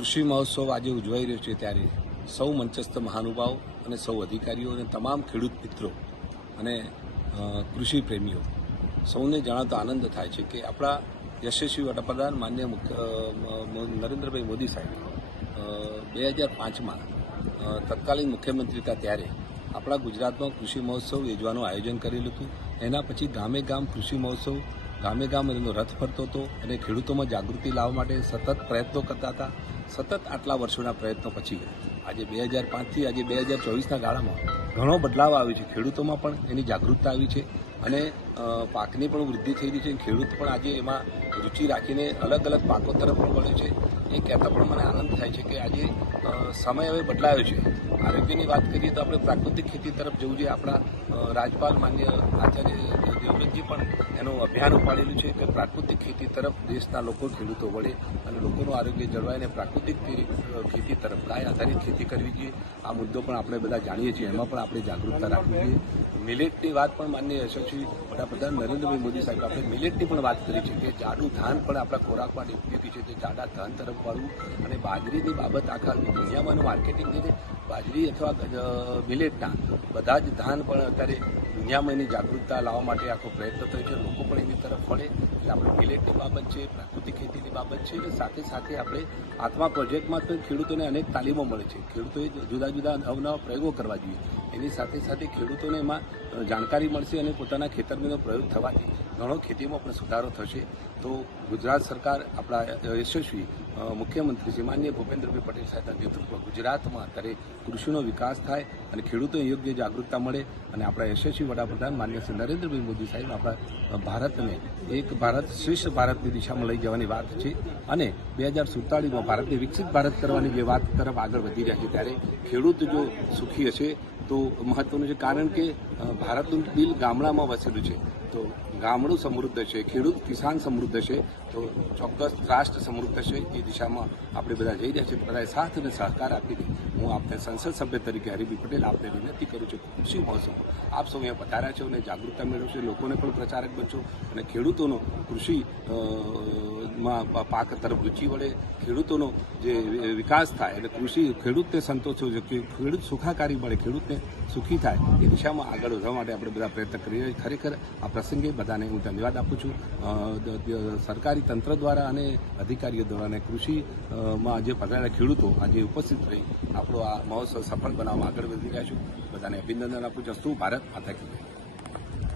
કૃષિ મહોત્સવ આજે ઉજવાઈ રહ્યો છે ત્યારે સૌ મંચસ્થ મહાનુભાવો અને સૌ અધિકારીઓ અને તમામ ખેડૂત મિત્રો અને કૃષિ પ્રેમીઓ સૌને જણાવતો આનંદ થાય છે કે આપણા યશસ્વી વડાપ્રધાન માનનીય નરેન્દ્રભાઈ મોદી સાહેબ 2005માં તત્કાલીન મુખ્યમંત્રી હતા ત્યારે આપણા ગુજરાતમાં કૃષિ મહોત્સવ યોજવાનું આયોજન કરેલું હતું. એના પછી ગામે ગામ કૃષિ મહોત્સવ ગામે ગામ એનો રથ ફરતો હતો અને ખેડૂતોમાં જાગૃતિ લાવવા માટે સતત પ્રયત્નો કરતા હતા. સતત આટલા વર્ષોના પ્રયત્નો પછી આજે 2005થી આજે 2024ના ગાળામાં ઘણો બદલાવ આવ્યો છે. ખેડૂતોમાં પણ એની જાગૃતતા આવી છે અને પાકની પણ વૃદ્ધિ થઈ રહી છે. ખેડૂત પણ આજે એમાં રુચિ રાખીને અલગ અલગ પાકો તરફ પણ વળ્યો છે. એ કહેતા પણ મને આનંદ થાય છે કે આજે સમય હવે બદલાયો છે. આરોગ્યની વાત કરીએ તો આપણે પ્રાકૃતિક ખેતી તરફ જવું જોઈએ. આપણા રાજ્યપાલ માન્ય આચાર્ય દેવવ્રતજી પણ એનું અભિયાન ઉપાડેલું છે કે પ્રાકૃતિક ખેતી તરફ દેશના લોકો ખેડૂતો વળે અને લોકોનું આરોગ્ય જળવાય અને પ્રાકૃતિક ખેતી તરફ ગાય આધારિત ખેતી કરવી જોઈએ. આ મુદ્દો પણ આપણે બધા જાણીએ છીએ. એમાં પણ આપણે જાગૃતતા રાખવી જોઈએ. મિલેટની વાત પણ માનનીય યશસ્વી વડાપ્રધાન નરેન્દ્રભાઈ મોદી સાહેબ આપણે મિલેટની પણ વાત કરી છે કે જાડું ધાન પણ આપણા ખોરાક માટે ઉપયોગી છે. તે જાડા ધાન તરફ વાળવું અને બાજરીની બાબત આખા દુનિયામાંનું માર્કેટિંગ લઈને બાજરી અથવા મિલેટના બધા જ ધાન પણ અત્યારે દુનિયામાં એની જાગૃતતા લાવવા માટે આખો પ્રયત્ન થયો છે. લોકો પણ એની તરફ વળે. એટલે આપણે મિલેટની બાબત છે, પ્રાકૃતિક ખેતીની બાબત છે અને સાથે સાથે આપણે આત્મા પ્રોજેક્ટમાં તો ખેડૂતોને અનેક તાલીમો મળે છે. ખેડૂતોએ જુદા જુદા અવનવા પ્રયોગો કરવા જોઈએ. એની સાથે સાથે ખેડૂતોને એમાં જાણકારી મળશે અને પોતાના ખેતરનો પ્રયોગ થવાથી ઘણો ખેતીમાં પણ સુધારો થશે. તો ગુજરાત સરકાર આપણા યશસ્વી મુખ્યમંત્રી શ્રી માનનીય ભૂપેન્દ્રભાઈ પટેલ સાહેબના નેતૃત્વ ગુજરાતમાં અત્યારે કૃષિનો વિકાસ થાય અને ખેડૂતોને યોગ્ય જાગૃતતા મળે અને આપણા યશસ્વી વડાપ્રધાન માનનીય શ્રી નરેન્દ્રભાઈ મોદી સાહેબ આપણા ભારતને એક ભારત શ્રેષ્ઠ ભારતની દિશામાં લઈ જવાની વાત છે અને 2047માં ભારતને વિકસિત ભારત કરવાની જે વાત તરફ આગળ વધી રહ્યા છે ત્યારે ખેડૂત જો સુખી હશે તો મહત્વનું છે. કારણ કે ભારતનું દિલ ગામડામાં વસેલું છે. તો ગામડું સમૃદ્ધ છે, ખેડૂત કિસાન સમૃદ્ધ છે તો ચોક્કસ રાષ્ટ્ર સમૃદ્ધ છે. એ દિશામાં આપણે બધા જઈ રહ્યા છીએ. બધાએ સાથ અને સહકાર આપીને હું આપને સંસદ સભ્ય તરીકે હરિભાઈ પટેલ આપને વિનંતી કરું છું. કૃષિ મહોત્સવ આપ સૌ અહીંયા પધાર્યા છો અને જાગૃતતા મેળવશો. લોકોને પણ પ્રચારક બનશો અને ખેડૂતોનો કૃષિ પાક તરફ રુચિ વળે, ખેડૂતોનો જે વિકાસ થાય અને કૃષિ ખેડૂતને સંતોષો, ખેડૂત સુખાકારી મળે, ખેડૂતને સુખી થાય એ દિશામાં આગળ વધવા માટે આપણે બધા પ્રયત્ન કરીએ છીએ. ખરેખર આ પ્રસંગે બધાને હું ધન્યવાદ આપું છું. સરકારી તંત્ર દ્વારા અને અધિકારીઓ દ્વારા અને કૃષિમાં જે પધારેલા ખેડૂતો આજે ઉપસ્થિત રહી આપણો આ મહોત્સવ સફળ બનાવવામાં આગળ વધી રહ્યા છું. બધાને અભિનંદન આપું છું. અસ્તુ ભારત માતા કી જય.